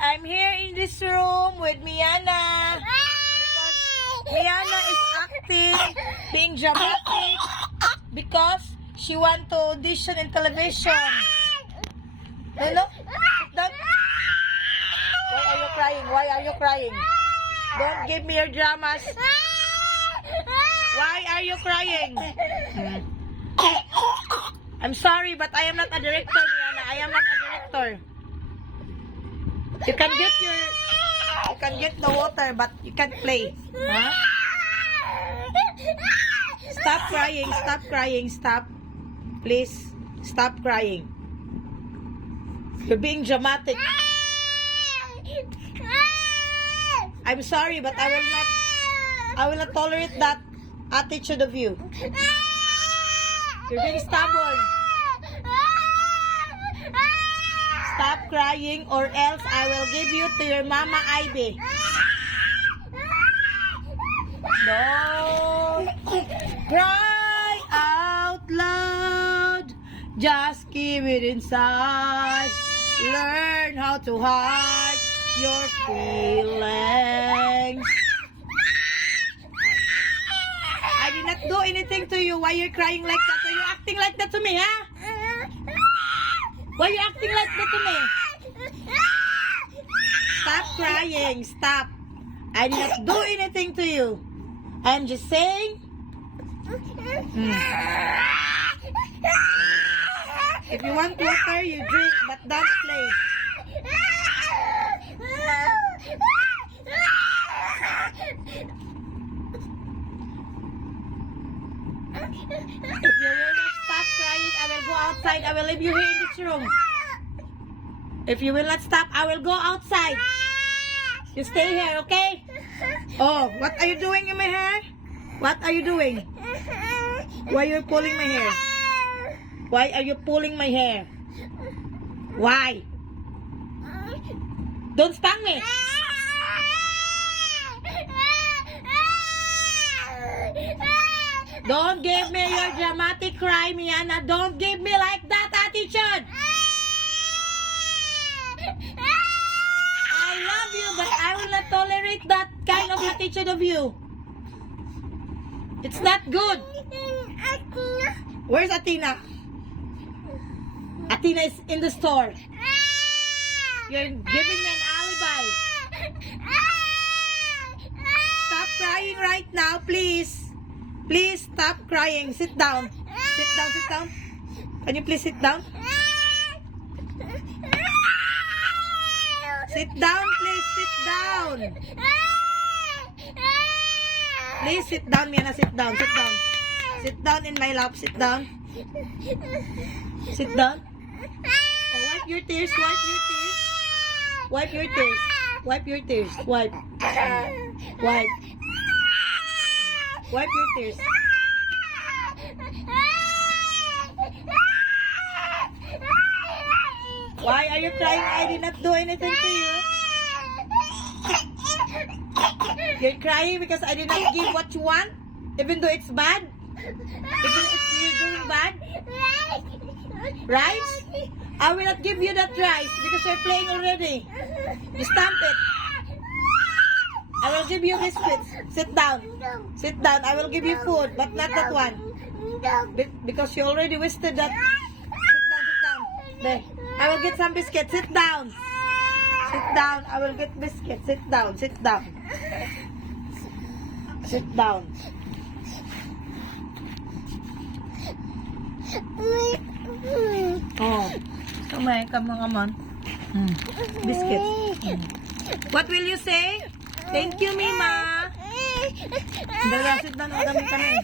I'm here in this room with Miana. Because Miana is acting, being dramatic, because she want to audition in television. Hello? Why are you crying? Why are you crying? Don't give me your dramas. Why are you crying? I'm sorry, but I am not a director, Miana. I am not a director. You can get the water, but you can't play. Huh? Stop crying. Stop crying. Stop. Please, stop crying. You're being dramatic. I'm sorry, but I will not tolerate that attitude of you. You're being stubborn. Stop crying or else I will give you to your mama Ivy. Don't cry out loud. Just keep it inside. Learn how to hide your feelings. I did not do anything to you. Why you're crying like that? Are you acting like that to me, huh? Why are you acting like that to me? Stop crying. Stop. I did not do anything to you. I'm just saying. If you want water, you drink, but don't play. If you will not stop crying, I will go outside. I will leave you here in this room. If you will not stop, I will go outside. You stay here, okay? Oh, what are you doing in my hair? What are you doing? Why are you pulling my hair? Why are you pulling my hair? Why? Don't stung me. Don't give me your dramatic cry, Miana. Don't give me like that attitude. I love you, but I will not tolerate that kind of attitude of you. It's not good. Where's Athena? Athena is in the store. You're giving me an alibi. Stop crying right now, please. Please stop crying. Sit down. Sit down, sit down. Can you please sit down? Sit down, please. Sit down. Please sit down, Miana. Sit down. Sit down. Sit down in my lap. Sit down. Sit down. Oh, wipe your tears. Wipe your tears. Wipe your tears. Wipe your tears. Wipe. Wipe. Wipe your tears. Why are you crying? I did not do anything to you. You're crying because I did not give what you want, even though it's bad. Even if you're doing bad. Rice? I will not give you that rice because you're playing already. You stamp it. I will give you biscuits. Sit down. Sit down. I will give you food, but not that one. Because you already wasted that. Sit down, sit down. There. I will get some biscuits. Sit down. Sit down. I will get biscuits. Sit down. Sit down. Sit down. Oh. Come on. Biscuits. What will you say? Thank you, Mima. Dala, sit down. Kami.